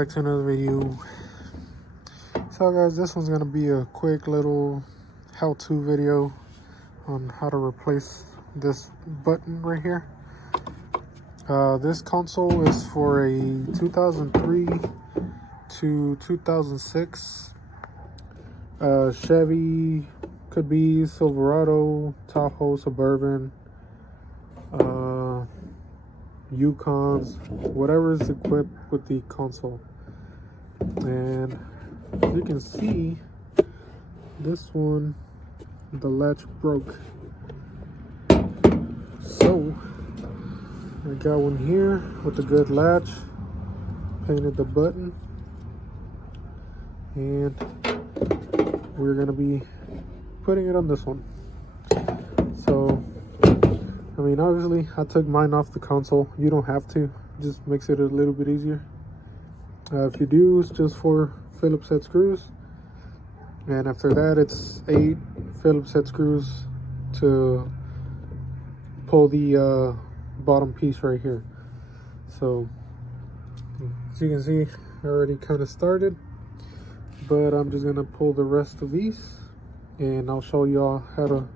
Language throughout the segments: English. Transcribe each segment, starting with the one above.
back to another video. So guys, this one's gonna be a quick little how-to video on how to replace this button right here. This console is for a 2003 to 2006 Chevy, could be Silverado, Tahoe, Suburban, Yukons, whatever is equipped with the console. And as you can see, this one, the latch broke. So I got one here with a good latch, painted the button, and we're gonna be putting it on this one. So I mean, obviously I took mine off the console. You don't have to, just makes it a little bit easier. If you do, it's just 4 Phillips head screws, and after that it's 8 Phillips head screws to pull the bottom piece right here. So as you can see, I already kind of started, but I'm just gonna pull the rest of these and I'll show y'all how to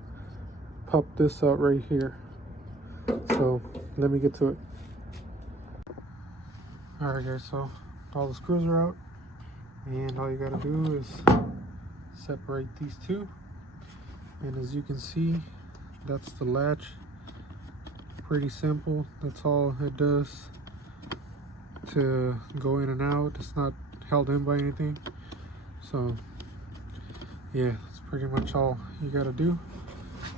pop this out right here. So let me get to it. Alright guys, so all the screws are out, and all you gotta do is separate these two, and as you can see, that's the latch. Pretty simple. That's all it does to go in and out. It's not held in by anything. So yeah, that's pretty much all you gotta do.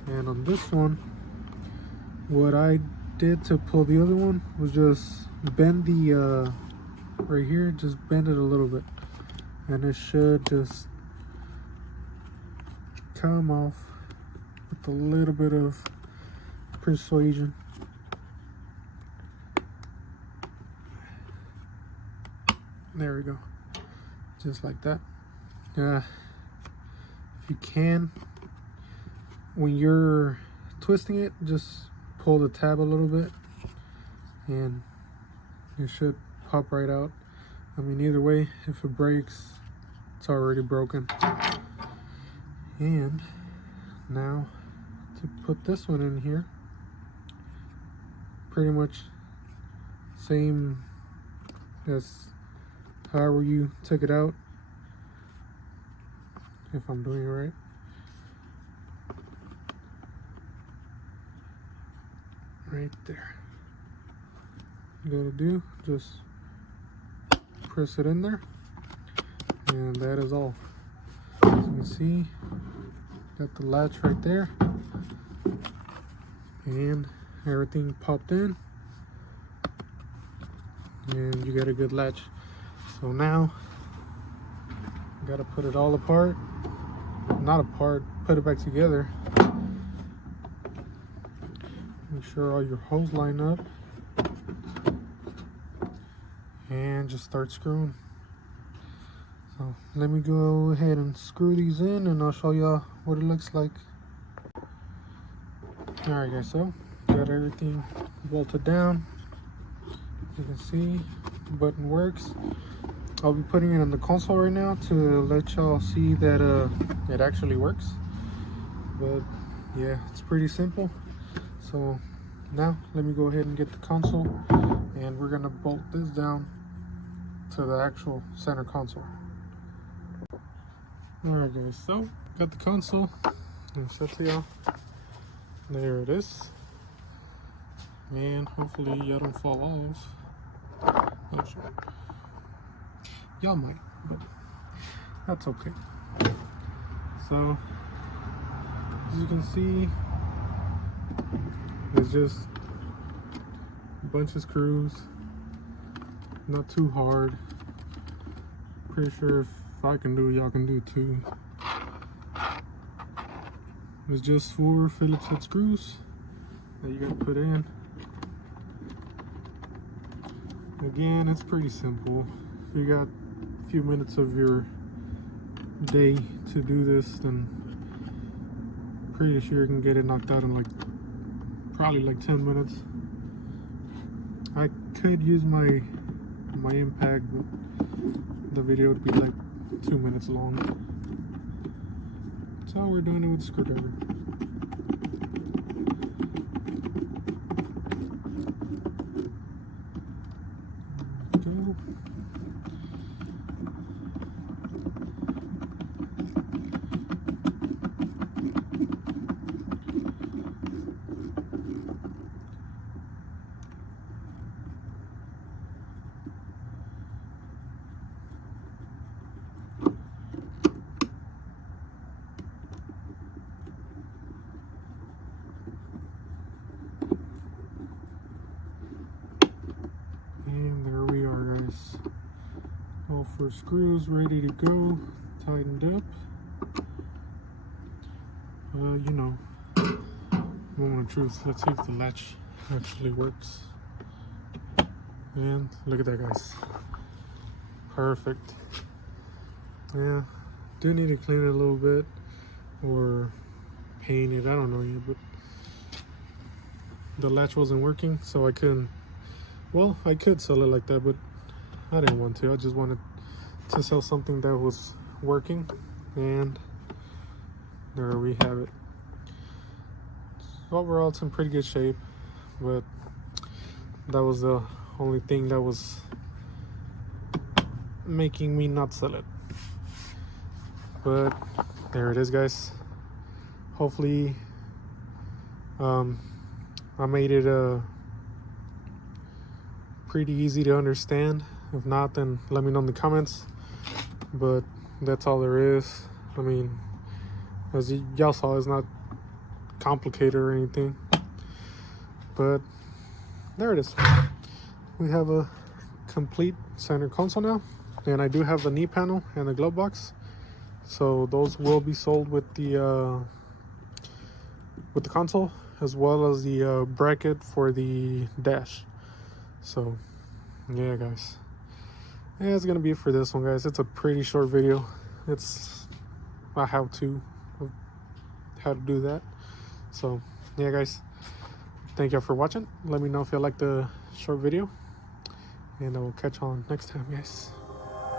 And on this one, what I did to pull the other one was just bend the right here, just bend it a little bit, and it should just come off with a little bit of persuasion. There we go, just like that. If you can, when you're twisting it, just pull the tab a little bit and it should pop right out. I mean, either way, if it breaks, it's already broken. And now to put this one in here, pretty much same as however you took it out, if I'm doing it right. Right there. You gotta do, just press it in there, and that is all. As you can see, got the latch right there, and everything popped in, and you got a good latch. So now you gotta put it all apart, not apart, put it back together. Make sure all your holes line up, and just start screwing. So let me go ahead and screw these in, and I'll show y'all what it looks like. Alright guys, so got everything bolted down. As you can see, the button works. I'll be putting it on the console right now to let y'all see that it actually works. But yeah, it's pretty simple. So now let me go ahead and get the console, and we're gonna bolt this down to the actual center console. Alright guys, so got the console. I'll show to y'all. There it is. And hopefully y'all don't fall off. Oh, sure. Y'all might, but that's okay. So as you can see, it's just a bunch of screws, not too hard. Pretty sure if I can do it, y'all can do it too. It's just 4 Phillips head screws that you gotta put in. Again, it's pretty simple. If you got a few minutes of your day to do this, then pretty sure you can get it knocked out in probably 10 minutes. I could use my impact, but the video would be like 2 minutes long. That's how we're doing it with the screwdriver. Go. And there we are, guys. All 4 screws ready to go, tightened up. You know, moment of truth. Let's see if the latch actually works. And look at that, guys. Perfect. Yeah, do need to clean it a little bit or paint it. I don't know yet, but the latch wasn't working, so I couldn't. Well, I could sell it like that, but I didn't want to. I just wanted to sell something that was working, and there we have it. Overall, it's in pretty good shape, but that was the only thing that was making me not sell it. But there it is, guys. Hopefully I made it pretty easy to understand. If not, then let me know in the comments. But that's all there is. I mean, as y'all saw, it's not complicated or anything. But there it is. We have a complete center console now, and I do have the knee panel and the glove box, so those will be sold with the console, as well as the bracket for the dash. So yeah, guys, yeah, it's gonna be it for this one, guys. It's a pretty short video. It's a how-to of how to do that. So yeah, guys, thank you for watching. Let me know if you like the short video, and I will catch you on next time, guys.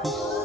Peace.